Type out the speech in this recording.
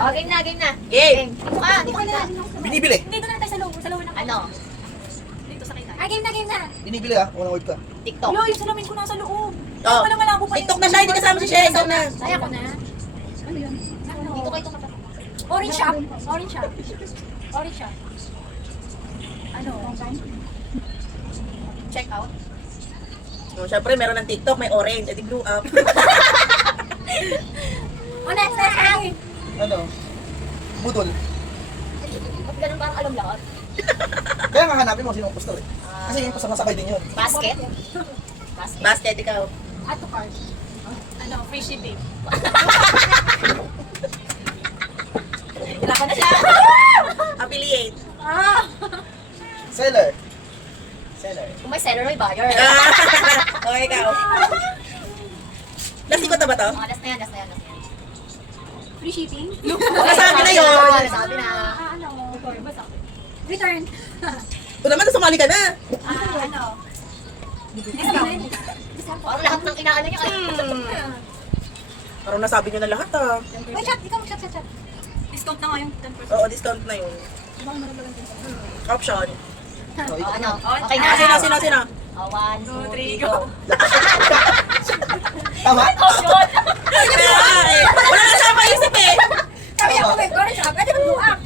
Oh, game na, game na. Game. Dito ka, dito ka. Binibili. Dito na tayo sa loob ng Ano? Dito sa kita. Game na, game na. Binibili ha. Unang word ka. TikTok. Lo, yung salamin ko nasa loob. Oh. Walang wala ko pa. TikTok na siya, hindi kasama si Shea. Ikaw na. Ay, ako na. Ano yun? Dito kayo ito. Orange shop. Orange shop. Orange shop. Ano? Check out. Oh, syempre, meron ng TikTok, may orange. Edi blew up. Oh, next, next. Ay. Ano? Budol. Ba't ganun parang alam lahat? Kaya nga hanapin mo sinong impostor eh. Kasi yung impostor nasabay din yun. Basket? Basket. Basket, ikaw. Add to cart. Ano, free shipping. Wala ko na siya. Affiliate. Ah! Seller. Seller. Kung may seller, may buyer. Okay, ikaw. Last ikot na ba to? Oh, last na yan, last na yan. last na yan. Free shipping? Nasabi na yun. Nasabi na. Ano? Basta. Return. O naman, sumali ka na. Ano? Discount. Parang lahat ng inaano niya. Parang nasabi nyo na lahat ah. Wait, chat. Ikaw mag-chat, chat. Discount na nga yung 10%. Oo, discount na yun. Option. So, Oh, ano? Oh, Okay na. Sino? Oh, 1, 2, 3, go. go. Tama? Option. Wala na siya maisip eh. Sabi ako, may orange shop. Pwede mag-blow up.